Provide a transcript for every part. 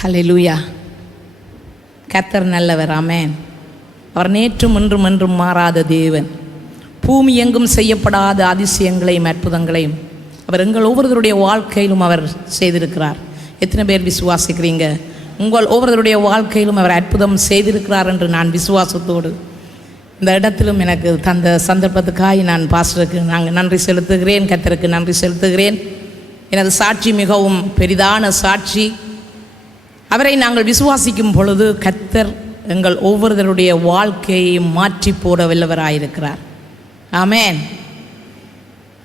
ஹல்லேலூயா. கர்த்தர் நல்லவர். ஆமென். அவர் நேற்றும் இன்றும் என்றும் மாறாத தேவன். பூமி எங்கும் செய்யப்படாத அதிசயங்களையும் அற்புதங்களையும் அவர் எங்கள் ஒவ்வொருவருடைய வாழ்க்கையிலும் அவர் செய்திருக்கிறார். எத்தனை பேர் விசுவாசிக்கிறீங்க? உங்கள் ஒவ்வொருவருடைய வாழ்க்கையிலும் அவர் அற்புதம் செய்திருக்கிறார் என்று நான் விசுவாசத்தோடு இந்த இடத்திலும் எனக்கு தந்த சந்தர்ப்பத்துக்காய் நான் பாஸ்டருக்கு நன்றி செலுத்துகிறேன். கர்த்தருக்கு நன்றி செலுத்துகிறேன். எனது சாட்சி மிகவும் பெரிதான சாட்சி. அவரை நாங்கள் விசுவாசிக்கும் பொழுது கர்த்தர் எங்கள் ஒவ்வொருவருடைய வாழ்க்கையையும் மாற்றி போட வல்லவராயிருக்கிறார். ஆமென்.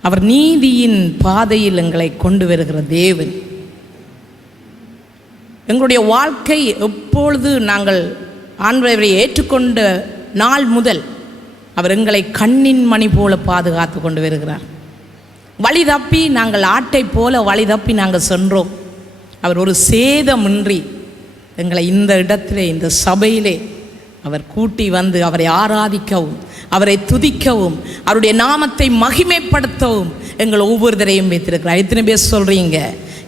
அவர் நீதியின் பாதையில் எங்களை கொண்டு வருகிற தேவன். எங்களுடைய வாழ்க்கை எப்பொழுது நாங்கள் ஆண்டவரை ஏற்றுக்கொண்ட நாள் முதல் அவர் எங்களை கண்ணின் மணி போல பாதுகாத்து கொண்டு வருகிறார். வழி தப்பி நாங்கள் ஆட்டை போல வழி தப்பி நாங்கள் சென்றோம். அவர் ஒரு சேதமின்றி எங்களை இந்த இடத்திலே இந்த சபையிலே அவர் கூட்டி வந்து அவரை ஆராதிக்கவும் அவரை துதிக்கவும் அவருடைய நாமத்தை மகிமைப்படுத்தவும் எங்கள் ஒவ்வொருத்தரையும் வைத்திருக்கிறார். எத்தனை பேர் சொல்கிறீங்க?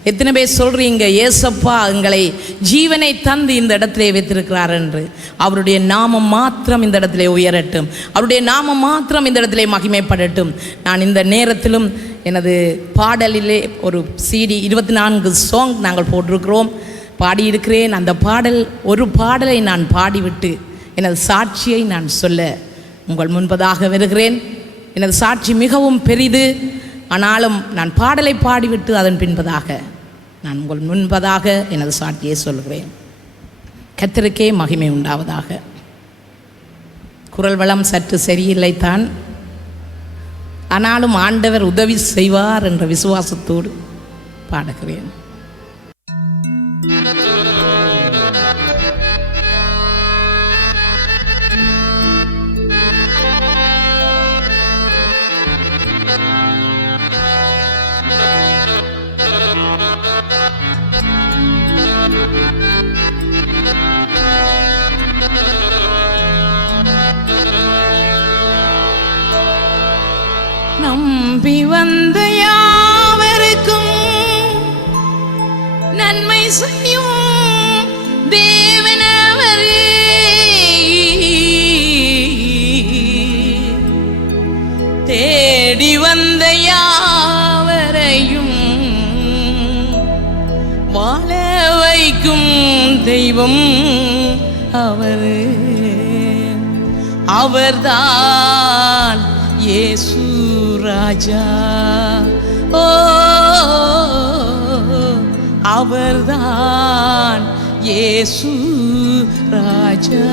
எத்தனை பேர் சொல்கிறீங்க ஏசப்பா எங்களை ஜீவனை தந்து இந்த இடத்திலே வைத்திருக்கிறார் என்று? அவருடைய நாமம் மாத்திரம் இந்த இடத்திலே உயரட்டும். அவருடைய நாமம் மாத்திரம் இந்த இடத்திலே மகிமைப்படட்டும். நான் இந்த நேரத்திலும் எனது பாடலிலே ஒரு CD 24 சாங் நாங்கள் போட்டிருக்கிறோம், பாடியிருக்கிறேன். அந்த ஒரு பாடலை நான் பாடிவிட்டு எனது சாட்சியை நான் சொல்ல உங்கள் முன்பதாக வருகிறேன். எனது சாட்சி மிகவும் பெரிது. ஆனாலும் நான் பாடலை பாடிவிட்டு அதன் பின்பதாக நான் உங்கள் முன்பதாக எனது சாட்சியை சொல்கிறேன். கர்த்தருக்கே மகிமை உண்டாவதாக. குரல் வளம் சற்று சரியில்லை தான், ஆனாலும் ஆண்டவர் உதவி செய்வார் என்ற விசுவாசத்தோடு பாடுகிறேன். நம்பி வந்த யாவருக்கும் நன்மை செய்யும் தேவனவரே, தேடி வந்த யாவரையும் வாழ வைக்கும் தெய்வம் அவரே. அவர்தான் இயேசு ராஜா. ஓ, அவர்தான் இயேசு ராஜா.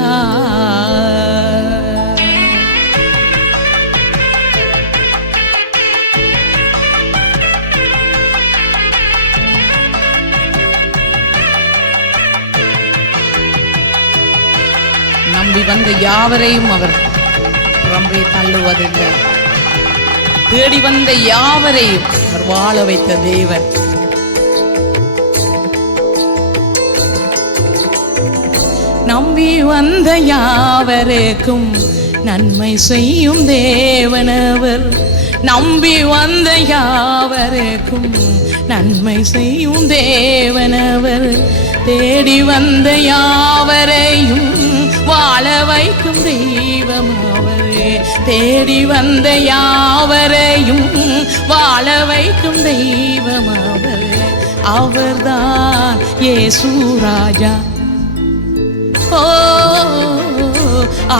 நம்பி வந்த யாவரையும் அவர் புறம்பே தள்ளுவதில்லை. தேடி வந்த யாவரையும் அவர் வாழ வைத்த தேவன். நம்பி வந்த யாவருக்கும் நன்மை செய்யும் தேவனவர். நம்பி வந்த யாவருக்கும் நன்மை செய்யும் தேவனவர். தேடி வந்த யாவரையும் வாழ வைக்கும் தெய்வம் அவரே. தேடி வந்த யாவரையும் வாழ வைக்கும் தெய்வம் அவரே. அவர்தான் இயேசு ராஜா. ஓ,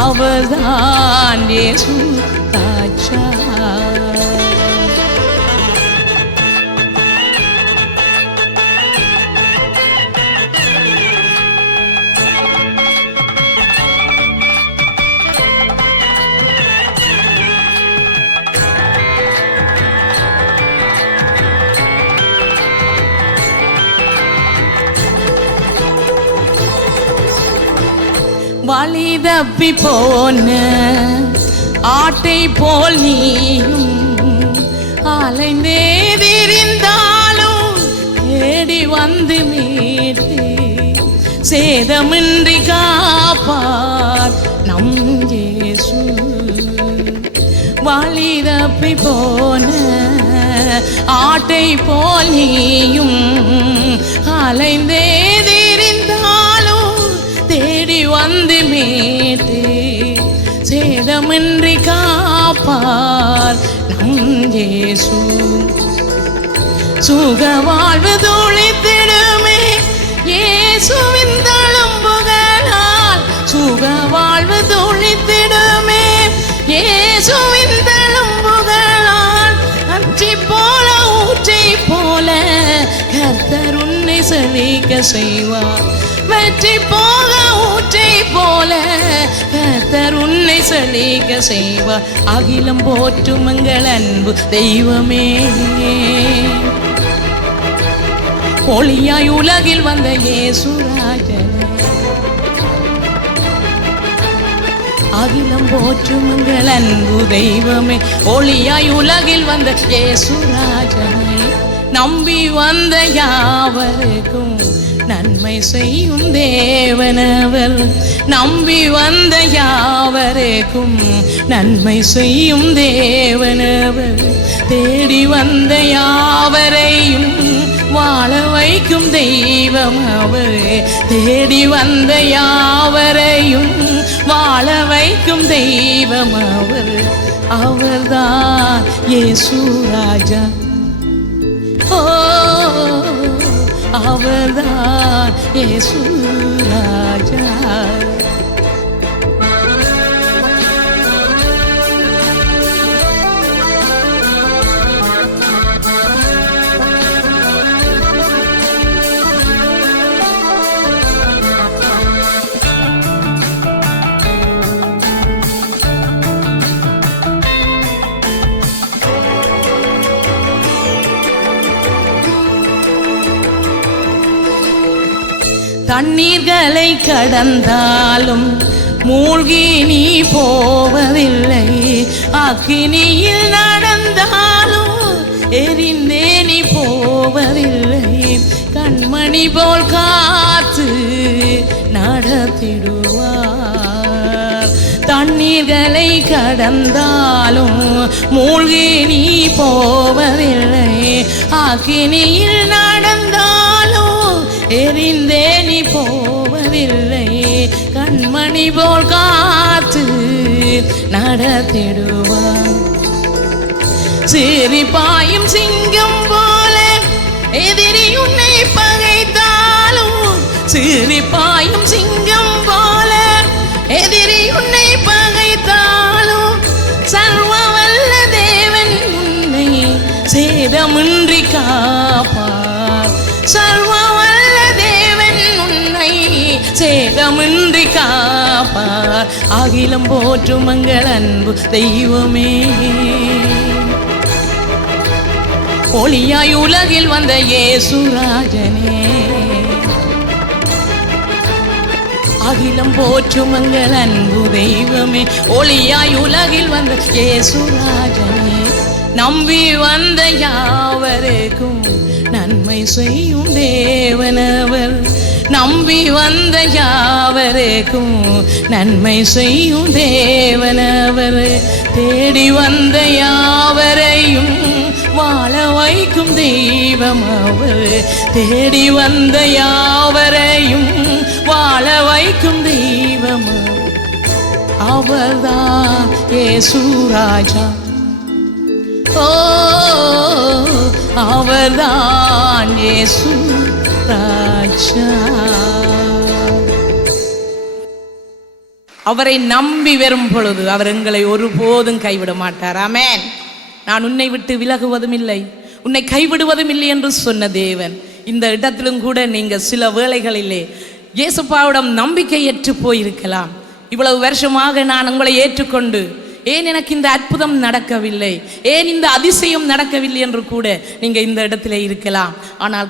அவர்தான் இயேசு ராஜா. வழி தப்பி போன ஆட்டை போல் நீயும் அலைந்தே திரிந்தாலும் தேடி வந்து மீட்டே சேதமின்றி காப்பார் நம் இயேசு. வழி தப்பி போன ஆட்டை போல் நீயும் அலைந்தே திரிந்த தேடி வந்து மீட்டு சேதமின்றி காப்பார் நம் இயேசு. சுக வாழ்வு துளித்திடுமே இயேசுவின் தழும்புகளால், சுக வாழ்வு துளித்திடுமே இயேசுவின் தழும்புகளால். அச்சி போல ஊற்றை போல கர்த்தர் உன்னை செழிக்க செய்வார். வெற்றி போக ஊற்றை போல கர்த்தர் உன்னை செழிக்க செய்வார். அகிலம் போற்றும் எங்கள் அன்பு தெய்வமே, ஒளியாய் உலகில் வந்த இயேசுராஜனே. அகிலம் போற்றும் எங்கள் அன்பு தெய்வமே, ஒளியாய் உலகில் வந்த இயேசுராஜனே. நம்பி வந்த யாவருக்கும் நன்மை செய்யும் தேவனவர். நம்பி வந்த யாவருக்கும் நன்மை செய்யும் தேவனவர். தேடி வந்த யாவரையும் வாழ வைக்கும் தெய்வம் அவர். தேடி வந்த யாவரையும் வாழ வைக்கும் தெய்வம் அவர். அவர்தான் இயேசு ராஜா. ஓ, அவர்தான் இயேசு ராஜா. தண்ணீர்களை கடந்தாலும் மூழ்கி நீ போவதில்லை. அக்கினியில் நடந்தாலும் எரிந்தே நீ போவதில்லை. கண்மணி போல் காத்து நடத்திடுவார். தண்ணீர்களை கடந்தாலும் மூழ்கி நீ போவதில்லை. அக்கினியில் நடந்தாலும் எரிந்தே நீ போவதில்லை. கண்மணி போல் காத்து நடத்திடுவார். சிரிப்பாயும் சிங்கம் போல எதிரி உன்னை பகைத்தாலும், சிரிப்பாயும் சிங்கம் போல எதிரி உன்னை பகைத்தாலும், சர்வவல்ல தேவன் உன்னை சேதமின்றி காப்பார். சர்வவல்ல தேவன் உன்னை சேதமின்றி காப்பார். அகிலம் போற்றும் எங்கள் அன்பு தெய்வமே, ஒளியாய் உலகில் வந்த இயேசுராஜனே. அகிலம் போற்றும் எங்கள் அன்பு தெய்வமே, ஒளியாய் உலகில் வந்த இயேசுராஜனே. நம்பி வந்த யாவருக்கும் நன்மை செய்யும் தேவனவர். நம்பி வந்த யாவருக்கும் நன்மை செய்யும் தேவனவர். தேடி வந்த யாவரையும் வாழ வைக்கும் தெய்வம் அவர். தேடி வந்த யாவரையும் வாழ வைக்கும் தெய்வம் அவர். அவர்தான் இயேசு ராஜா. ஓ, அவர்தான் இயேசு ராஜா. அவரை நம்பி வரும் பொழுது அவர் எங்களை ஒருபோதும் கைவிட மாட்டார். ஆமென். நான் உன்னை விட்டு விலகுவதும் இல்லை, உன்னை கைவிடுவதும் இல்லை என்று சொன்ன தேவன் இந்த இடத்திலும் கூட நீங்கள் சில வேளைகளிலே இயேசுப்பாவிடம் நம்பிக்கையற்று போயிருக்கலாம். இவ்வளவு வருஷமாக நான் உங்களை ஏற்றுக்கொண்டு ஏன் எனக்கு இந்த அற்புதம் நடக்கவில்லை, ஏன் இந்த அதிசயம் நடக்கவில்லை என்று கூட நீங்கள் இந்த இடத்துல இருக்கலாம். ஆனால்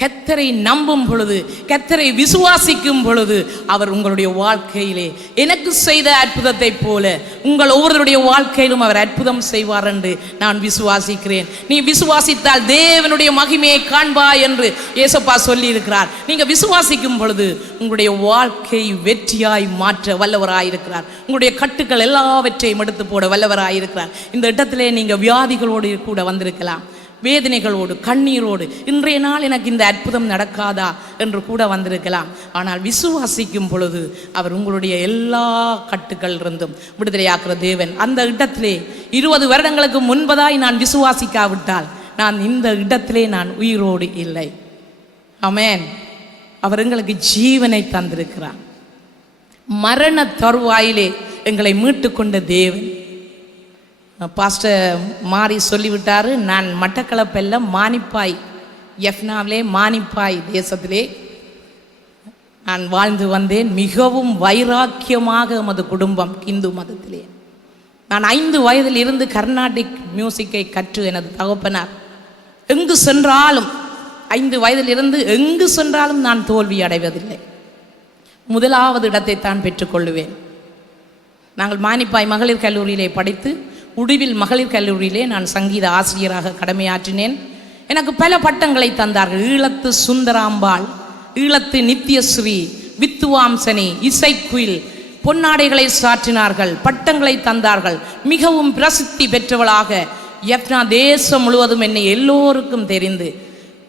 கர்த்தரை நம்பும் பொழுது, கர்த்தரை விசுவாசிக்கும் பொழுது அவர் உங்களுடைய வாழ்க்கையிலே எனக்கு செய்த அற்புதத்தை போல உங்கள் ஒவ்வொருவருடைய வாழ்க்கையிலும் அவர் அற்புதம் செய்வார் என்று நான் விசுவாசிக்கிறேன். நீ விசுவாசித்தால் தேவனுடைய மகிமையை காண்பாய் என்று இயேசுப்பா சொல்லி இருக்கிறார். நீங்கள் விசுவாசிக்கும் பொழுது உங்களுடைய வாழ்க்கை வெற்றியாய் மாற்ற வல்லவராயிருக்கிறார். உங்களுடைய கட்டுக்கள் எல்லாவற்றையும் எடுத்து போட வல்லவராயிருக்கிறார். இந்த இடத்திலே நீங்கள் வியாதிகளோடு கூட வந்திருக்கலாம், வேதனைகளோடு கண்ணீரோடு இன்றைய நாள் எனக்கு இந்த அற்புதம் நடக்காதா என்று கூட வந்திருக்கலாம். ஆனால் விசுவாசிக்கும் பொழுது அவர் உங்களுடைய எல்லா கட்டுக்கள் இருந்தும் விடுதலையாக்குற தேவன். அந்த இடத்திலே 20 வருடங்களுக்கு முன்பதாய் நான் விசுவாசிக்காவிட்டால் நான் இந்த இடத்திலே நான் உயிரோடு இல்லை. ஆமென். அவர் எங்களுக்கு ஜீவனை தந்திருக்கிறார். மரண தருவாயிலே எங்களை மீட்டு கொண்ட தேவன். பாஸ்டர் மாறி சொல்லிவிட்டாரு, நான் மட்டக்களப்பில் மானிப்பாய் எஃப்னாவிலே மானிப்பாய் தேசத்திலே நான் வாழ்ந்து வந்தேன். மிகவும் வைராக்கியமாக எமது குடும்பம் இந்து மதத்திலே. நான் 5 வயதில் இருந்து கர்நாடிக் மியூசிக்கை கற்று எனது தகப்பனார் எங்கு சென்றாலும் 5 வயதில் இருந்து எங்கு சென்றாலும் நான் தோல்வி அடைவதில்லை. முதலாவது இடத்தை தான் பெற்றுக்கொள்ளுவேன். நாங்கள் மானிப்பாய் மகளிர் கல்லூரியிலே படித்து உடுவில் மகளிர் கல்லூரியிலே நான் சங்கீத ஆசிரியராக கடமையாற்றினேன். எனக்கு பல பட்டங்களை தந்தார்கள். ஈழத்து சுந்தராம்பாள், ஈழத்து நித்யஸ்ரீ, வித்துவாம்சனி, இசைக்குயில், பொன்னாடைகளை சாற்றினார்கள், பட்டங்களை தந்தார்கள். மிகவும் பிரசித்தி பெற்றவளாக எஃப்னா தேசம் முழுவதும் என்னை எல்லோருக்கும் தெரிந்து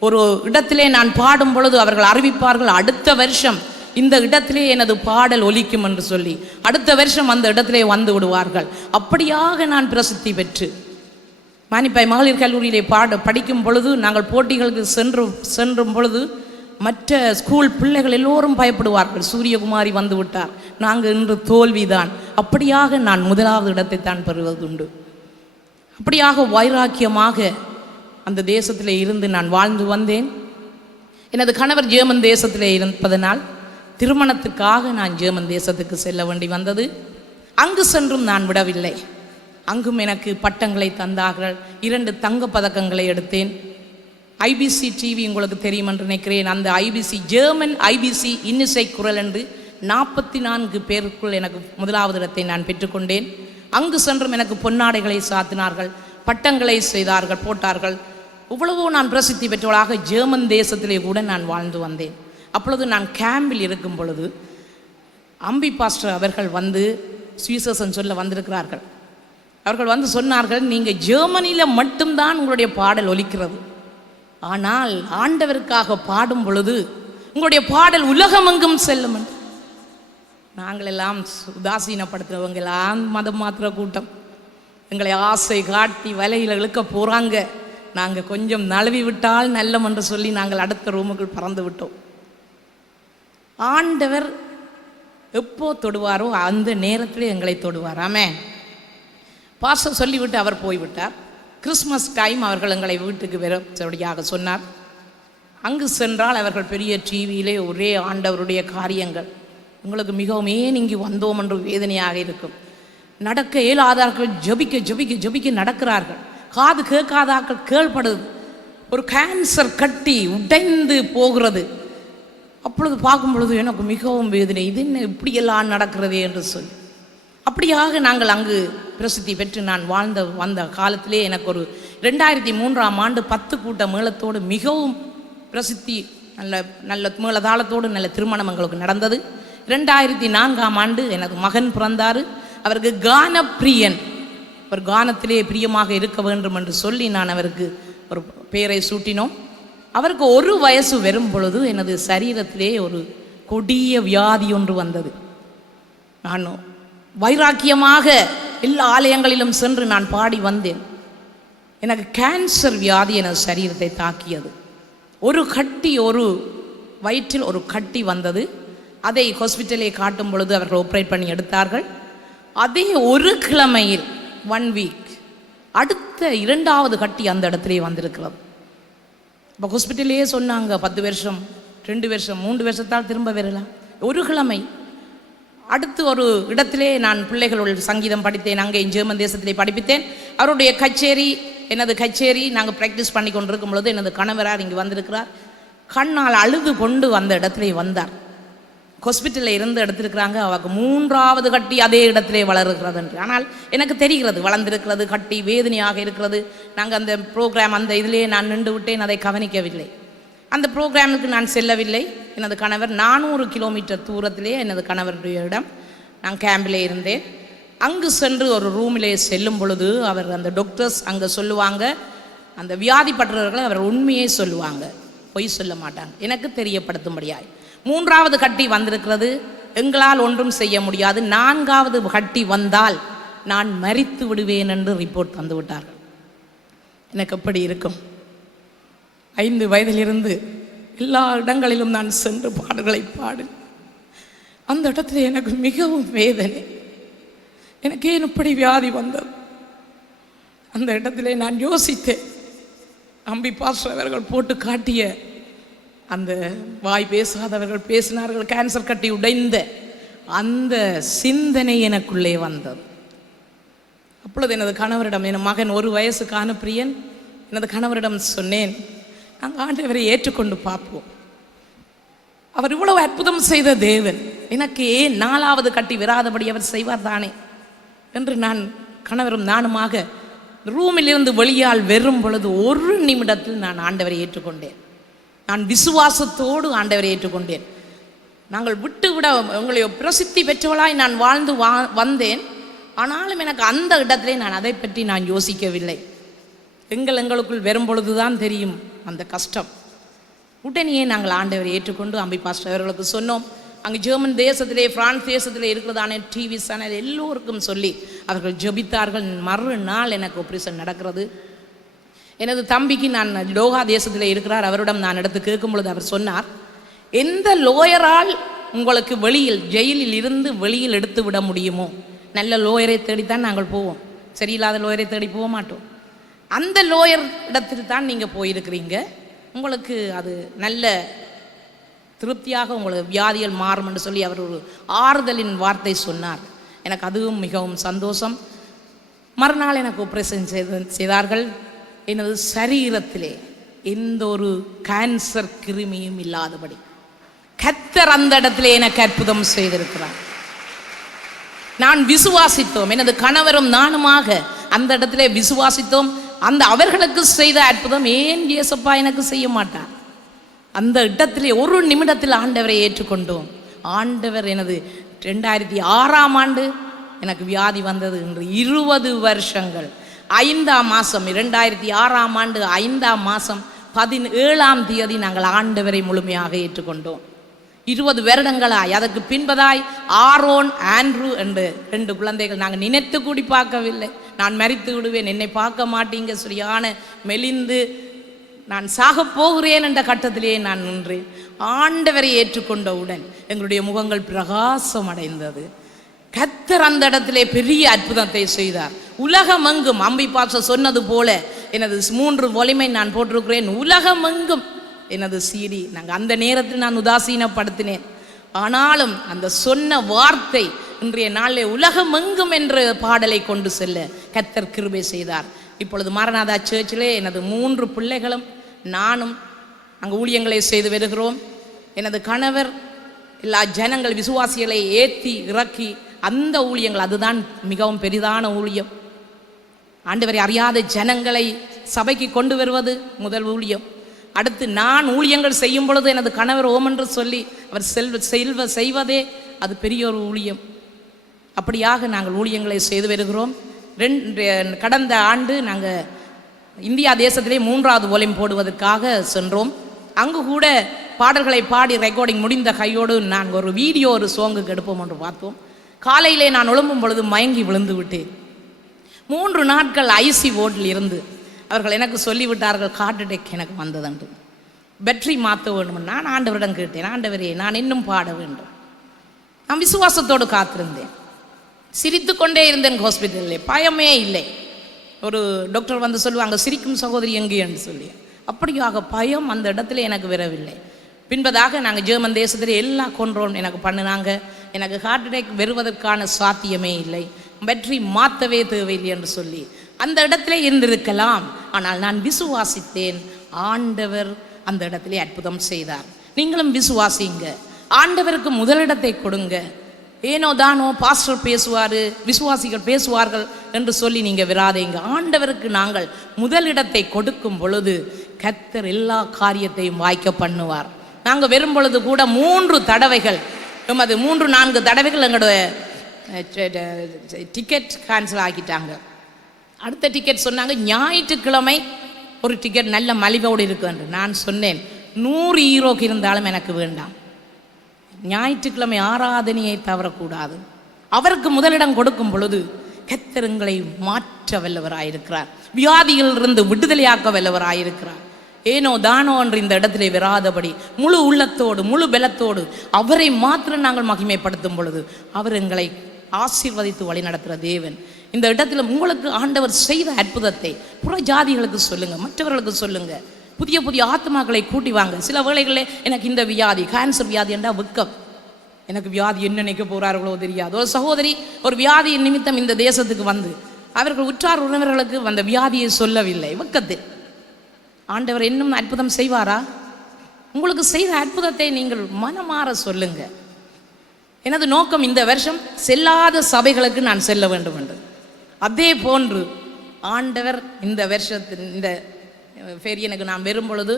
ஒரு இடத்திலே நான் பாடும் பொழுது அவர்கள் அறிவிப்பார்கள், அடுத்த வருஷம் இந்த இடத்திலே எனது பாடல் ஒலிக்கும் என்று சொல்லி அடுத்த வருஷம் அந்த இடத்திலே வந்து விடுவார்கள். அப்படியாக நான் பிரசித்தி பெற்று மானிப்பாய் மகளிர் கல்லூரியிலே படிக்கும் பொழுது நாங்கள் போட்டிகளுக்கு சென்றும் பொழுது மற்ற ஸ்கூல் பிள்ளைகள் எல்லோரும் பயப்படுவார்கள், சூரியகுமாரி வந்து விட்டார், நாங்கள் இன்று தோல்விதான். அப்படியாக நான் முதலாவது இடத்தை தான் பெறுவதுண்டு. அப்படியாக வைராக்கியமாக அந்த தேசத்திலே இருந்து நான் வாழ்ந்து வந்தேன். எனது கணவர் ஜெர்மன் தேசத்திலே இருப்பதனால் திருமணத்துக்காக நான் ஜெர்மன் தேசத்துக்கு செல்ல வேண்டி வந்தது. அங்கு சென்றும் நான் விடவில்லை. அங்கும் எனக்கு பட்டங்களை தந்தார்கள். 2 தங்கப் பதக்கங்களை எடுத்தேன். ஐபிசி டிவி உங்களுக்கு தெரியும் என்று நினைக்கிறேன். அந்த ஐபிசி ஜெர்மன் ஐபிசி இன்னிசை குரல் என்று 44 பேருக்குள் எனக்கு முதலாவது இடத்தை நான் பெற்றுக்கொண்டேன். அங்கு சென்றும் எனக்கு பொன்னாடைகளை சாத்தினார்கள், பட்டங்களை செய்தார்கள், போட்டார்கள். இவ்வளவோ நான் பிரசித்தி பெற்றவளாக ஜெர்மன் தேசத்திலே கூட நான் வாழ்ந்து வந்தேன். அப்பொழுது நான் கேம்பில் இருக்கும் பொழுது அம்பி பாஸ்டர் அவர்கள் வந்து சுவிசேஷம் சொல்ல வந்திருக்கிறார்கள். அவர்கள் வந்து சொன்னார்கள், நீங்கள் ஜெர்மனியில் மட்டும்தான் உங்களுடைய பாடல் ஒலிக்கிறது, ஆனால் ஆண்டவருக்காக பாடும் பொழுது உங்களுடைய பாடல் உலகமெங்கும் செல்லும். நாங்கள் எல்லாம் உதாசீனப்படுத்துகிறவங்க எல்லாம் மதம் மாத்திர கூட்டம், எங்களை ஆசை காட்டி வலையில் இழுக்க போகிறாங்க. நாங்கள் கொஞ்சம் நழுவி விட்டால் நல்லம் என்று சொல்லி நாங்கள் அடுத்த ரூமுக்குள் பறந்து விட்டோம். ஆண்டவர் எப்போ தொடுவாரோ அந்த நேரத்தில் எங்களை தொடுவார். ஆமென். பாஸ்டர் சொல்லிவிட்டு அவர் போய்விட்டார். கிறிஸ்மஸ் டைம் அவர்கள் எங்களை வீட்டுக்கு வரபடியாக சொன்னார். அங்கு சென்றால் அவர்கள் பெரிய டிவியிலே ஒரே ஆண்டவருடைய காரியங்கள். உங்களுக்கு மிகவும் ஏன் இங்கு வந்தோம் என்று வேதனையாக இருக்கும். நடக்க இயலாதார்கள் ஜபிக்க ஜபிக்க ஜபிக்க நடக்கிறார்கள். காது கேட்காதாக்கள் கேள்படுது. ஒரு கேன்சர் கட்டி உடைந்து போகிறது. அப்பொழுது பார்க்கும் பொழுது எனக்கு மிகவும் வேதனை, இது என்ன இப்படியெல்லாம் நடக்கிறதே என்று சொல்லி அப்படியாக நாங்கள் அங்கு பிரசித்தி பெற்று நான் வந்த காலத்திலே எனக்கு ஒரு 2003ஆம் ஆண்டு 10 கூட்ட மேளத்தோடு மிகவும் பிரசித்தி நல்ல மேளதாளத்தோடு நல்ல திருமணம் எங்களுக்கு நடந்தது. 2004ஆம் ஆண்டு எனது மகன் பிறந்தார். அவருக்கு கானப்பிரியன், ஒரு கானத்திலே பிரியமாக இருக்க வேண்டும் என்று சொல்லி நான் அவருக்கு ஒரு பெயரை சூட்டினோம். அவருக்கு 1 வயசு வரும் பொழுது எனது சரீரத்திலே ஒரு கொடிய வியாதி ஒன்று வந்தது. நான் வைராக்கியமாக எல்லா ஆலயங்களிலும் சென்று நான் பாடி வந்தேன். எனக்கு கேன்சர் வியாதி எனது சரீரத்தை தாக்கியது. ஒரு வயிற்றில் ஒரு கட்டி வந்தது. அதை ஹாஸ்பிட்டலே காட்டும் பொழுது அவர்கள் ஆப்ரேட் பண்ணி எடுத்தார்கள். அதே ஒரு கிழமையில் 1 வீக் அடுத்த 2வது கட்டி அந்த இடத்திலே வந்திருக்கிறது. இப்போ ஹாஸ்பிட்டலே சொன்னாங்க 10 வருஷம் 2 வருஷம் 3 வருஷத்தால் திரும்ப வரலாம். ஒரு கிழமை அடுத்து ஒரு இடத்திலே நான் பிள்ளைகளோட சங்கீதம் படித்தேன். அங்கே ஜெர்மன் தேசத்திலே படிப்பித்தேன். அவருடைய கச்சேரி எனது கச்சேரி நாங்கள் ப்ராக்டிஸ் பண்ணி கொண்டிருக்கும் பொழுது எனது கணவரார் இங்கே வந்திருக்கிறார். கண்ணால் அழுது கொண்டு அந்த இடத்திலே வந்தார். ஹாஸ்பிட்டலில் இருந்து எடுத்திருக்கிறாங்க. அவருக்கு 3வது கட்டி அதே இடத்திலே வளருகிறது என்று. ஆனால் எனக்கு தெரிகிறது வளர்ந்திருக்கிறது, கட்டி வேதனையாக இருக்கிறது. நாங்கள் அந்த ப்ரோக்ராம் அந்த இதிலே நான் நின்று விட்டேன், அதை கவனிக்கவில்லை. அந்த ப்ரோக்ராமுக்கு நான் செல்லவில்லை. எனது கணவர் 400 கிலோமீட்டர் தூரத்திலே எனது கணவருடைய இடம். நான் கேம்பிலே இருந்தேன். அங்கு சென்று ஒரு ரூமிலே செல்லும் பொழுது அவர் அந்த டாக்டர்ஸ் அங்கே சொல்லுவாங்க, அந்த வியாதிப்பட்டவர்களை அவர் உண்மையே சொல்லுவாங்க, பொய் சொல்ல மாட்டாங்க. எனக்கு தெரியப்படுத்தும்படியாய் 3வது கட்டி வந்திருக்கிறது, எங்களால் ஒன்றும் செய்ய முடியாது, 4வது கட்டி வந்தால் நான் மரித்து விடுவேன் என்று ரிப்போர்ட் தந்து விட்டார்கள். எனக்கு எப்படி இருக்கும்? 5 வயதிலிருந்து எல்லா இடங்களிலும் நான் சென்று பாடல்களை பாடு. அந்த இடத்துல எனக்கு மிகவும் வேதனை. எனக்கு ஏன் இப்படி வியாதி வந்தது? அந்த இடத்துல நான் யோசித்தேன். அம்பி பாஸ்டர் அவர்கள் போட்டு காட்டிய அந்த வாய் பேசாதவர்கள் பேசினார்கள், கேன்சர் கட்டி உடைந்த அந்த சிந்தனை எனக்குள்ளே வந்தது. அப்பொழுது எனது கணவரிடம், என் மகன் 1 வயசு காணப்பிரியன், எனது கணவரிடம் சொன்னேன், நாங்கள் ஆண்டவரை ஏற்றுக்கொண்டு பார்ப்போம். அவர் இவ்வளவு அற்புதம் செய்த தேவன், எனக்கு ஏன் 4வது கட்டி விராதபடி அவர் செய்வார் தானே என்று நான் கணவரும் நானுமாக ரூமிலிருந்து வெளியால் வெறும் பொழுது 1 நிமிடத்தில் நான் ஆண்டவரை ஏற்றுக்கொண்டேன். நான் விசுவாசத்தோடு ஆண்டவரை ஏற்றுக்கொண்டேன். நாங்கள் விட்டு விட உங்களை பிரசித்தி பெற்றவளாய் நான் வாழ்ந்து வந்தேன். ஆனாலும் எனக்கு அந்த இடத்திலே நான் அதை பற்றி நான் யோசிக்கவில்லை. எங்களுக்குள் வரும் பொழுதுதான் தெரியும் அந்த கஷ்டம். உடனே நாங்கள் ஆண்டவரை ஏற்றுக்கொண்டு அம்பி பாஸ்டர் அவர்களுக்கு சொன்னோம். அங்கே ஜெர்மன் தேசத்திலே, பிரான்ஸ் தேசத்திலே இருக்கிறதான டிவி சேனல் எல்லோருக்கும் சொல்லி அவர்கள் ஜெபித்தார்கள். மறுநாள் எனக்கு ஆப்ரேஷன் நடக்கிறது. எனது தம்பிக்கு, நான் லோகா தேசத்தில் இருக்கிறார், அவரிடம் நான் எடுத்து கேட்கும் பொழுது அவர் சொன்னார், எந்த லோயரால் உங்களுக்கு வெளியில் ஜெயிலில் இருந்து வெளியில் எடுத்து விட முடியுமோ, நல்ல லோயரை தேடித்தான் நாங்கள் போவோம், சரியில்லாத லோயரை தேடி போக மாட்டோம். அந்த லோயர் இடத்தில் தான் நீங்கள் போயிருக்கிறீங்க, உங்களுக்கு அது நல்ல திருப்தியாக உங்களுக்கு வியாதிகள் மாறும் என்று சொல்லி அவர் ஒரு ஆறுதலின் வார்த்தை சொன்னார். எனக்கு அதுவும் மிகவும் சந்தோஷம். மறுநாள் எனக்கு ஆப்ரேஷன் செய்தார்கள். எனது சரீரத்திலே எந்த ஒரு கேன்சர் கிருமியும் இல்லாதபடி கர்த்தர் அந்த இடத்திலே எனக்கு அற்புதம் செய்திருக்கிறார். நான் விசுவாசித்தோம், எனது கணவரும் நானுமாக அந்த இடத்திலே விசுவாசித்தோம். அந்த அவர்களுக்கு செய்த அற்புதம் ஏன் இயேசப்பா எனக்கு செய்ய மாட்டார்? அந்த இடத்திலே 1 நிமிடத்தில் ஆண்டவரை ஏற்றுக்கொண்டோம். ஆண்டவர் எனது 2006ஆம் ஆண்டு எனக்கு வியாதி வந்தது. இன்று 20 வருஷங்கள் 5ஆம் மாதம் 2006ஆம் ஆண்டு 5ஆம் மாதம் 17ஆம் தேதி நாங்கள் ஆண்டவரை முழுமையாக ஏற்றுக்கொண்டோம். 20 வருடங்களாய் அதற்கு பின்பதாய் ஆரோன், ஆண்ட்ரூ என்று 2 குழந்தைகள். நாங்கள் நினைத்து கூடி பார்க்கவில்லை. நான் மரித்து விடுவேன், என்னை பார்க்க மாட்டீங்க, சரியான மெலிந்து நான் சாக போகிறேன் என்ற கட்டத்திலேயே நான் நின்றேன். ஆண்டவரை ஏற்றுக்கொண்டவுடன் எங்களுடைய முகங்கள் பிரகாசம் அடைந்தது. கர்த்தர் அந்த இடத்திலே பெரிய அற்புதத்தை செய்தார். உலகமெங்கும் அம்பி பாஸ்டர் சொன்னது போல எனது 3 வலிமை நான் போட்டிருக்கிறேன். உலகமெங்கும் எனது CD நாங்கள் அந்த நேரத்தில் நான் உதாசீனப்படுத்தினேன். ஆனாலும் அந்த சொன்ன வார்த்தை இன்றைய நாளில் உலகமெங்கும் என்ற பாடலை கொண்டு செல்ல கர்த்தர் கிருபை செய்தார். இப்பொழுது மாரநாதா சர்ச்சிலே எனது 3 பிள்ளைகளும் நானும் அங்கே ஊழியங்களை செய்து வருகிறோம். எனது கணவர் எல்லா ஜனங்கள் விசுவாசிகளை ஏற்றி இறக்கி அந்த ஊழியங்கள், அதுதான் மிகவும் பெரிதான ஊழியம். ஆண்டவரை அறியாத ஜனங்களை சபைக்கு கொண்டு வருவது முதல் ஊழியம். அடுத்து நான் ஊழியங்கள் செய்யும் பொழுது எனது கணவர் ஓம் என்று சொல்லி அவர் செய்வதே அது பெரிய ஒரு ஊழியம். அப்படியாக நாங்கள் ஊழியங்களை செய்து வருகிறோம். கடந்த ஆண்டு நாங்கள் இந்தியா தேசத்திலே 3வது வால்யூம் போடுவதற்காக சென்றோம். அங்கு கூட பாடல்களை பாடி ரெக்கார்டிங் முடிந்த கையோடு நான் ஒரு வீடியோ, ஒரு சோங்குக்கு எடுப்போம் என்று பார்த்தோம். காலையிலே நான் எழும்பும் பொழுது மயங்கி விழுந்து விட்டேன். 3 நாட்கள் ஐசி வார்டில் இருந்து அவர்கள் எனக்கு சொல்லிவிட்டார்கள், ஹார்ட் அட்டாக் எனக்கு வந்ததன்று, பேட்டரி மாற்ற வேண்டும். நான் ஆண்டவரிடம் கேட்டேன், ஆண்டவரே நான் இன்னும் பாட வேண்டும். நான் விசுவாசத்தோடு காத்திருந்தேன், சிரித்து கொண்டே இருந்தேன். ஹாஸ்பிட்டலில் பயமே இல்லை. ஒரு டாக்டர் வந்து சொல்லுவாங்க, சிரிக்கும் சகோதரி எங்கே என்று சொல்லி. அப்படியாக பயம் அந்த இடத்துல எனக்கு வரவில்லை. பின்பதாக நாங்கள் ஜெர்மன் தேசத்தில் எல்லாம் கொன்றோம் எனக்கு பண்ணினாங்க. எனக்கு ஹார்ட் அட்டாக் வருவதற்கான சாத்தியமே இல்லை, பேட்டரி மாற்றவே தேவையில்லை என்று சொல்லி அந்த இடத்துல இருந்திருக்கலாம். ஆனால் நான் விசுவாசித்தேன். ஆண்டவர் அந்த இடத்துல அற்புதம் செய்தார். நீங்களும் விசுவாசிங்க, ஆண்டவருக்கு முதலிடத்தை கொடுங்க. ஏனோ தானோ பாஸ்டர் பேசுவார், விசுவாசிகள் பேசுவார்கள் என்று சொல்லி நீங்கள் விராதீங்க. ஆண்டவருக்கு நாங்கள் முதலிடத்தை கொடுக்கும் பொழுது கர்த்தர் எல்லா காரியத்தையும் வாய்க்க பண்ணுவார். நாங்கள் வரும் பொழுது கூட 3 தடவைகள், அது 3-4 தடவைகள் எங்களோட டிக்கெட் கேன்சல் ஆக்கிட்டாங்க. அடுத்த டிக்கெட் சொன்னாங்க ஞாயிற்றுக்கிழமை ஒரு டிக்கெட் நல்ல மலிவோடு இருக்கு என்று நான் சொன்னேன், 100 யூரோக்கு இருந்தாலும் எனக்கு வேண்டாம். ஞாயிற்றுக்கிழமை ஆராதனையை தவறக்கூடாது. அவருக்கு முதலிடம் கொடுக்கும் பொழுது கர்த்தர் மாற்ற வல்லவராயிருக்கிறார், வியாதியிலிருந்து விடுதலையாக்க வல்லவராயிருக்கிறார். ஏனோ தானோ என்று இந்த இடத்திலே வராதபடி முழு உள்ளத்தோடு முழு பலத்தோடு அவரை மாத்திரம் நாங்கள் மகிமைப்படுத்தும் பொழுது அவர் எங்களை ஆசீர்வதித்து வழி நடத்துகிற தேவன். இந்த இடத்துல உங்களுக்கு ஆண்டவர் செய்த அற்புதத்தை புற ஜாதிகளுக்கு சொல்லுங்க, மற்றவர்களுக்கு சொல்லுங்க, புதிய புதிய ஆத்மாக்களை கூட்டி வாங்க. சில வேளைகளில் எனக்கு இந்த வியாதி, கேன்சர் வியாதி என்றால் வெக்கம், எனக்கு வியாதி என்ன நினைக்க போகிறார்களோ தெரியாது. ஒரு சகோதரி ஒரு வியாதியின் நிமித்தம் இந்த தேசத்துக்கு வந்து அவர்கள் உற்றார் உறவினர்களுக்கு அந்த வியாதியை சொல்லவில்லை, வெக்கத்தில். ஆண்டவர் இன்னும் அற்புதம் செய்வாரா? உங்களுக்கு செய்த அற்புதத்தை நீங்கள் மனமாற சொல்லுங்க. எனது நோக்கம் இந்த வருஷம் செல்லாத சபைகளுக்கு நான் செல்ல வேண்டும் என்று. அதே போன்று ஆண்டவர் இந்த வருஷத்தின் இந்த ஃபெரியனுக்கு நான் வரும் பொழுது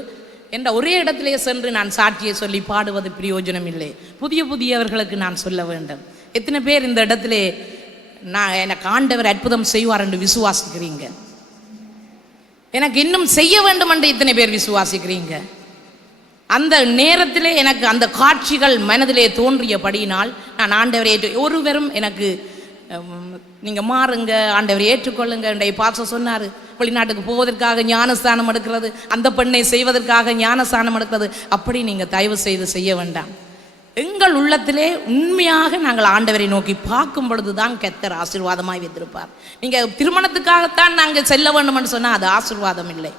என்ற ஒரே இடத்திலே சென்று நான் சாட்சியை சொல்லி பாடுவது பிரயோஜனம் இல்லை, புதிய புதியவர்களுக்கு நான் சொல்ல வேண்டும். எத்தனை பேர் இந்த இடத்திலே நான் எனக்கு ஆண்டவர் அற்புதம் செய்வார் என்று விசுவாசிக்கிறீங்க? எனக்கு இன்னும் செய்ய வேண்டும் என்று இத்தனை பேர் விசுவாசிக்கிறீங்க? அந்த நேரத்திலே எனக்கு அந்த காட்சிகள் மனதிலே தோன்றியபடியினால் நான் ஆண்டவரை ஒருவரும் எனக்கு நீங்கள் மாறுங்க, ஆண்டவரை ஏற்றுக்கொள்ளுங்க. என்னுடைய பாஸ்டர் சொன்னார், வெளிநாட்டுக்கு போவதற்காக ஞானஸ்தானம் எடுக்கிறது, அந்த பெண்ணை செய்வதற்காக ஞானஸ்தானம் எடுக்கிறது, அப்படி நீங்கள் தயவு செய்து செய்ய வேண்டாம். எங்கள் உள்ளத்திலே உண்மையாக நாங்கள் ஆண்டவரை நோக்கி பார்க்கும் பொழுது தான் கர்த்தர் ஆசீர்வாதமாய் வைத்திருப்பார். நீங்கள் திருமணத்துக்காகத்தான் நாங்கள் செல்ல வேண்டும் என்று சொன்னால் அது ஆசீர்வாதம் இல்லை.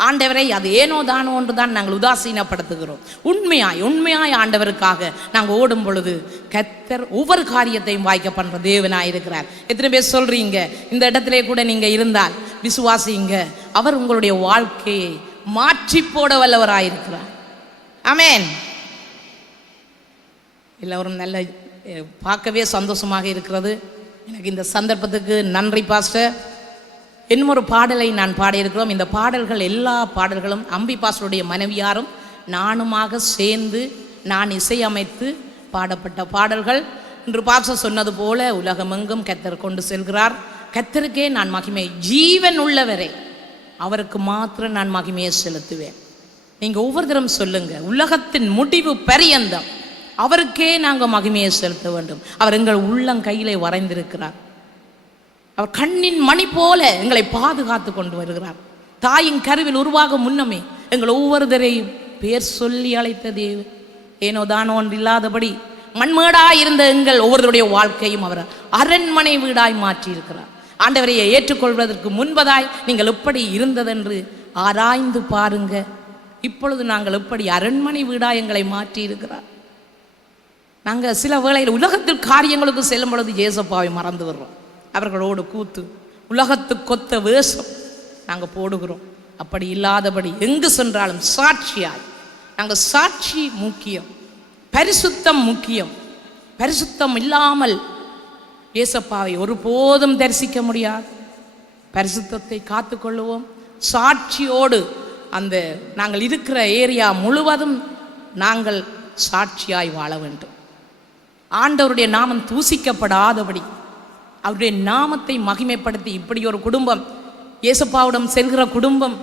ஆண்டவரை அது ஏனோ தானோ ஒன்று தான் நாங்கள் உதாசீனப்படுத்துகிறோம். உண்மையாய் ஆண்டவருக்காக நாங்கள் ஓடும் பொழுது கர்த்தர் ஒவ்வொரு காரியத்தையும் வாய்க்க பண்ணுற தேவனாக இருக்கிறார். எத்தனை பேர் சொல்கிறீங்க? இந்த இடத்திலே கூட நீங்கள் இருந்தால் விசுவாசிங்க, அவர் உங்களுடைய வாழ்க்கையை மாற்றி போட வல்லவராயிருக்கிறார். ஆமென். எல்லோரும் நல்ல பார்க்கவே சந்தோஷமாக இருக்கிறது. எனக்கு இந்த சந்தர்ப்பத்துக்கு நன்றி பாஸ்டர். இன்னும் ஒரு பாடலை நான் பாடியிருக்கிறோம். இந்த பாடல்கள் எல்லா பாடல்களும் அம்பி பாஸ்டருடைய மனைவியாரும் நானுமாக சேர்ந்து நான் இசையமைத்து பாடப்பட்ட பாடல்கள். இன்று பாஸ்டர் சொன்னது போல உலகமெங்கும் கர்த்தர் கொண்டு செல்கிறார். கர்த்தருக்கே நான் மகிமை, ஜீவன் உள்ளவரை அவருக்கு மாத்திரம் நான் மகிமையை செலுத்துவேன். நீங்கள் ஒவ்வொருத்தரும் சொல்லுங்க, உலகத்தின் முடிவு பரியந்தம் அவருக்கே நாங்கள் மகிமையை செலுத்த வேண்டும். அவர் எங்கள் உள்ளங்கையிலே வரைந்திருக்கிறார். அவர் கண்ணின் மணி போல எங்களை பாதுகாத்து கொண்டு வருகிறார். தாயின் கருவில் உருவாக முன்னமே எங்கள் ஒவ்வொருத்தரையும் பேர் சொல்லி அழைத்த தேவன். ஏனோ தானோ ஒன்று இல்லாதபடி மண்மேடாய் இருந்த எங்கள் ஒவ்வொருடைய வாழ்க்கையும் அவர் அரண்மனை வீடாய் மாற்றி இருக்கிறார். ஆண்டவரையை ஏற்றுக்கொள்வதற்கு முன்பதாய் நீங்கள் எப்படி இருந்ததென்று ஆராய்ந்து பாருங்க. இப்பொழுது நாங்கள் எப்படி அரண்மனை வீடாய் எங்களை மாற்றி இருக்கிறார். நாங்கள் சில வேளையில் உலகத்தில் காரியங்களுக்கு செல்லும் பொழுது ஏசப்பாவை மறந்து வர்றோம். அவர்களோடு கூத்து உலகத்துக்கொத்த வேஷம் நாங்கள் போடுகிறோம். அப்படி இல்லாதபடி எங்கு சென்றாலும் சாட்சியாய் நாங்கள் சாட்சி முக்கியம், பரிசுத்தம் முக்கியம். பரிசுத்தம் இல்லாமல் ஏசப்பாவை ஒருபோதும் தரிசிக்க முடியாது. பரிசுத்தத்தை காத்துக்கொள்ளுவோம். சாட்சியோடு அந்த நாங்கள் இருக்கிற ஏரியா முழுவதும் நாங்கள் சாட்சியாய் வாழ வேண்டும். ஆண்டவருடைய நாமம் தூசிக்கப்படாதபடி அவருடைய நாமத்தை மகிமைப்படுத்தி இப்படி ஒரு குடும்பம், ஏசப்பாவிடம் செல்கிற குடும்பம்.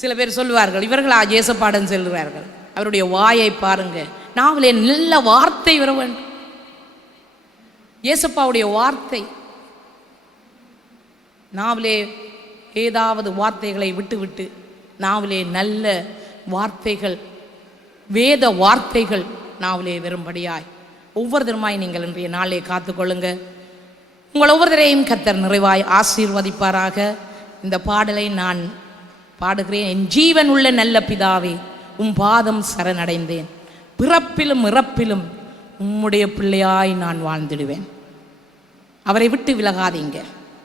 சில பேர் சொல்லுவார்கள், இவர்களா ஏசப்பாடன் செல்கிறார்கள். அவருடைய வாயை பாருங்க, நாவலே நல்ல வார்த்தை வர வேண்டும். ஏசப்பாவுடைய வார்த்தை நாவலே ஏதாவது வார்த்தைகளை விட்டு விட்டு நாவலே நல்ல வார்த்தைகள், வேத வார்த்தைகள் நாவலே வரும்படியாய் ஒவ்வொருத்தருமாய் நீங்கள் இன்றைய நாளை காத்துக்கொள்ளுங்க. உங்கள் ஒவ்வொருத்தரையும் கர்த்தர் நிறைவாய் ஆசீர்வதிப்பாராக. இந்த பாடலை நான் பாடுகிறேன். என் ஜீவன் உள்ள நல்ல பிதாவே, உம் பாதம் சரணடைந்தேன். பிறப்பிலும் இறப்பிலும் உம்முடைய பிள்ளையாய் நான் வாழ்ந்திடுவேன். அவரை விட்டு விலகாதீங்க,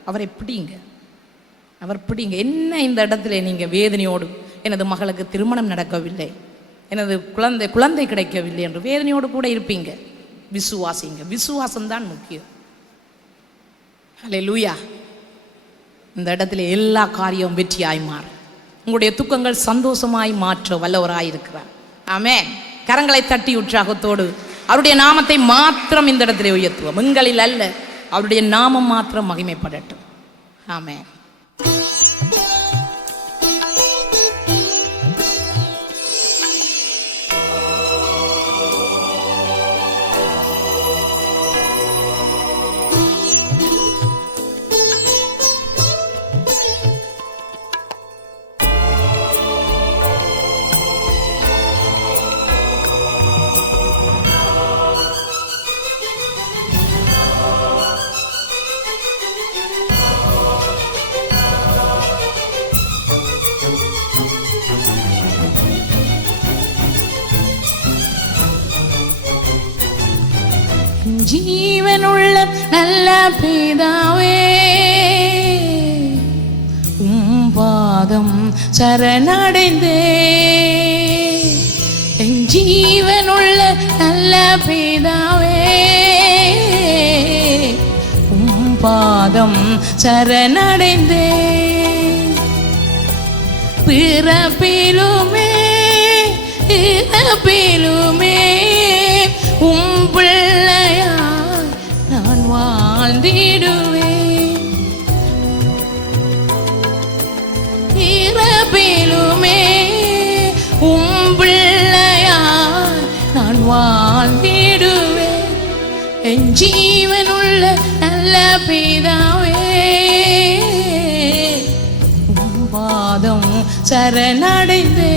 அவரை பிடிங்க, அவர் பிடிங்க. என்ன இந்த இடத்துல நீங்கள் வேதனையோடு, எனது மகளுக்கு திருமணம் நடக்கவில்லை, எனது குழந்தை கிடைக்கவில்லை என்று வேதனையோடு கூட இருப்பீங்க, விசுவாசிங்க. விசுவாசம்தான் முக்கியம். அல்லேலூயா. இந்த இடத்துல எல்லா காரியம் வெற்றியாய் மாறும். உங்களுடைய துக்கங்கள் சந்தோஷமாய் மாற்ற வல்லவராய் இருக்கிறார். ஆமென். கரங்களை தட்டி உற்சாகத்தோடு அவருடைய நாமத்தை மாத்திரம் இந்த இடத்துல உயர்த்துவோம். எங்களில் அல்ல, அவருடைய நாமம் மாத்திரம் மகிமைப்படட்டும். ஆமென். ஜீவனுள்ள நல்ல பிதாவே, பாதம் சரணடைந்தே. என் ஜீவனுள்ள நல்ல பிதாவே, பாதம் சரணடைந்தே. பிறப்பிலுமே இறப்பிலுமே பிள்ளையாய் நான் வாழ்ந்திடுவேன். இறப்பிலுமே பிள்ளையாய் நான் வாழ்ந்திடுவேன். என் ஜீவனுள்ள நல்ல பிதாவே, பாதம் சரணடைந்தே.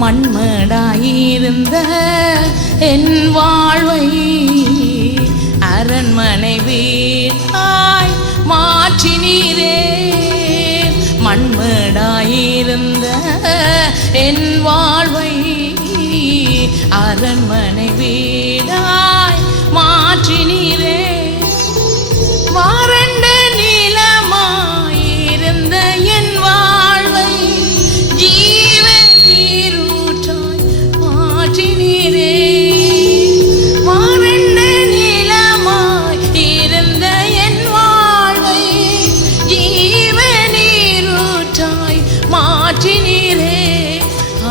மண்மேடாயிருந்த என் வாழ்வை அரண்மனை வீடாய் மாற்றினீரே. மண்மேடாயிருந்த என் வாழ்வை அரண்மனை வீடாய் மாற்றினீரே. வறண்ட நிலமாயிருந்த என் வாழ்வை ஜீவ நீரூற்றாய் மாற்றினீரே. வறண்ட நிலமாயிருந்த என் வாழ்வை ஜீவ நீரூற்றாய் மாற்றினீரே.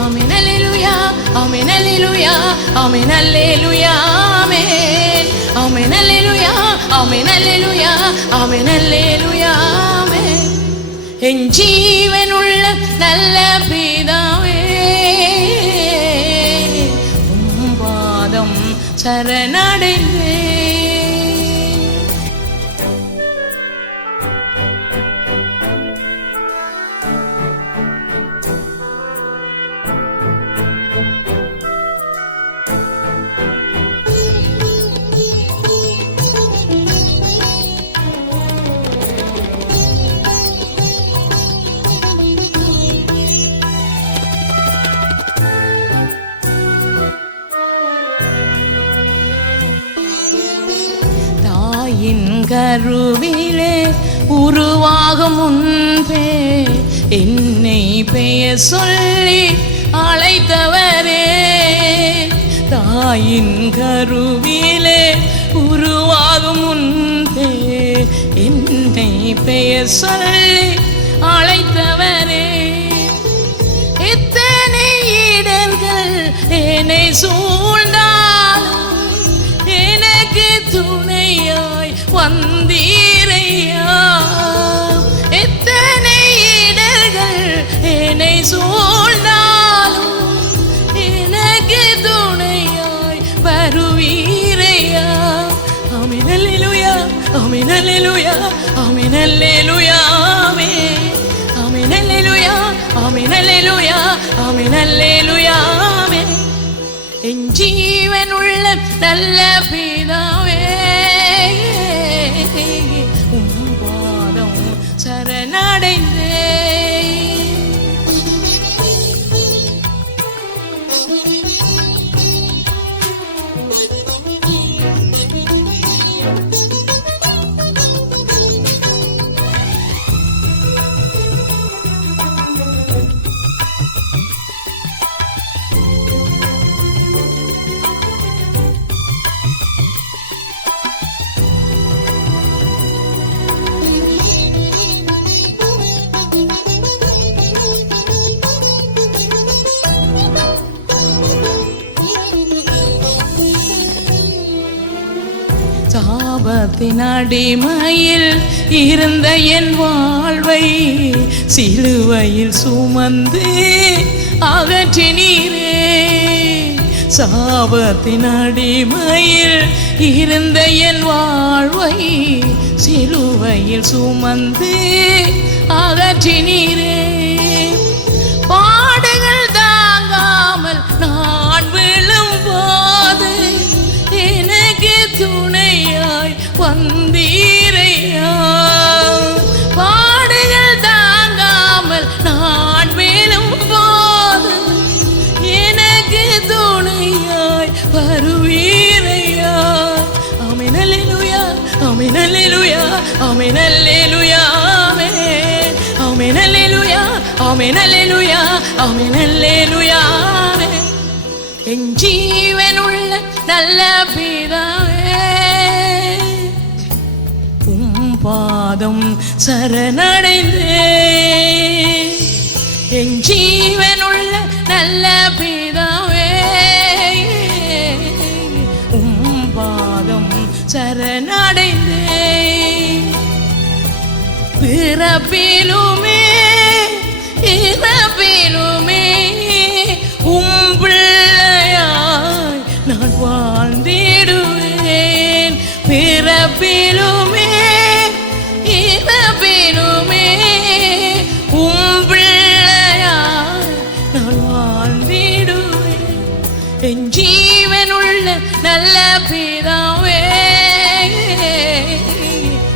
ஆமென் அல்லேலூயா, ஆமென் அல்லேலூயா, ஆமென் அல்லேலூயா, ஆமென். ஆமென் அல்லேலூயா, ஆமென் அல்லேலூயா, ஆமென் அல்லேலூயா, ஆமென். என் ஜீவனுள்ள நல்ல பிதாவே, பாதம் சரணடைந்தே. கருவிலே உருவாகும் முன்பே என்னை பெயர் சொல்லி அழைத்தவரே. தாயின் கருவிலே உருவாகும் முன்பே என்னை பெயர் சொல்லி அழைத்தவரே. எத்தனை இடர்கள் என்னை சூழ்ந்தாலும் எனக்கு துணையாய் வந்தீரையா. எத்தனை இடர்கள் என்னை சூழ்ந்தாலும் எனக்கு துணையாய் வருவீரையா. ஆமென் அல்லேலூயா, ஆமென் அல்லேலூயா, ஆமென் அல்லேலூயா, ஆமென். ஆமென் அல்லேலூயா, ஆமென் அல்லேலூயா, ஆமென் அல்லேலூயா, ஆமென். என் ஜீவனுள்ள நல்ல பிதாவே, பாதம் சரணடைந்தே. சாபத்தின் அடிமையில் இருந்த என் வாழ்வை சிலுவையில் சுமந்து அகற்றினீரே. சாபத்தின் அடிமையில் இருந்த என் வாழ்வை சிலுவையில் சுமந்து அகற்றினீரே. பாடுகள் தாங்காமல் நான் விழும்போது எனக்கு துணையாய் வந்தீரையா. பாடுகள் தாங்காமல் நான் விழும்போது எனக்கு துணையாய் வருவீரையா. ஆமென் அல்லேலூயா, ஆமென் அல்லேலூயா, ஆமென் அல்லேலூயா, ஆமென் அல்லேலூயா, ஆமென் அல்லேலூயா, ஆமென் அல்லேலூயா. என் ஜீவனுள்ள நல்ல பிதாவே, உம் பாதம் சரணடைந்தேன். என் ஜீவனுள்ள நல்ல பிதாவே, உம் பாதம் சரணடைந்தேன். பிறப்பிலுமே இறப்பிலுமே உம் பிள்ளையாய் நான் வாழ்ந்திடுவேன். பிறப்பிலுமே இறப்பிலுமே உம் பிள்ளையாய் நான் வாழ்ந்திடுவேன். என் ஜீவனுள்ள நல்ல பிதாவே,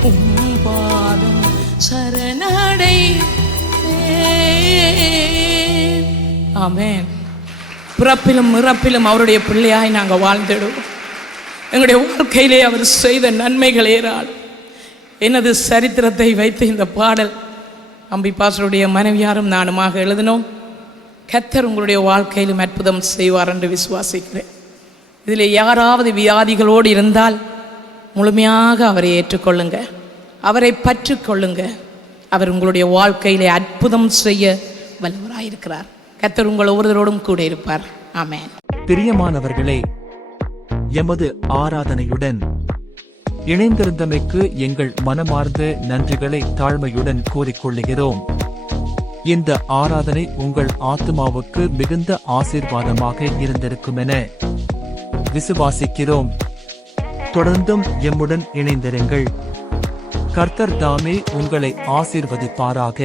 உம் பாதம் சரணடைந்தேன். ஆமென். பிறப்பிலும் இறப்பிலும் அவருடைய பிள்ளையாய் நாங்கள் வாழ்ந்திடுவோம். எங்களுடைய வாழ்க்கையிலே அவர் செய்த நன்மைகள் ஏராளம். எனது சரித்திரத்தை வைத்து இந்த பாடல் அம்பி பாஸ்டருடைய மனைவியாரும் நானுமாக எழுதினோம். கர்த்தர் உங்களுடைய வாழ்க்கையிலும் அற்புதம் செய்வார் என்று விசுவாசிக்கிறேன். இதில் யாராவது வியாதிகளோடு இருந்தால் முழுமையாக அவரை ஏற்றுக்கொள்ளுங்க, அவரை பற்றி கொள்ளுங்க. அவர் உங்களுடைய வாழ்க்கையிலே அற்புதம் செய்ய வல்லவராயிருக்கிறார். கர்த்தர் உங்கள் ஒவ்வொருவரோடும் கூட இருப்பார். ஆமென். பிரியமானவர்களே, எமது ஆராதனையுடன் இணைந்திருந்தமைக்கு எங்கள் மனமார்ந்த நன்றிகளை தாழ்மையுடன் கூறிக்கொள்கிறோம். இந்த ஆராதனை உங்கள் ஆத்துமாவுக்கு மிகுந்த ஆசீர்வாதமாக இருந்திருக்குமென விசுவாசிக்கிறோம். தொடர்ந்தும் எம்முடன் இணைந்திருங்கள். கர்த்தர் தாமே உங்களை ஆசீர்வதிப்பாராக.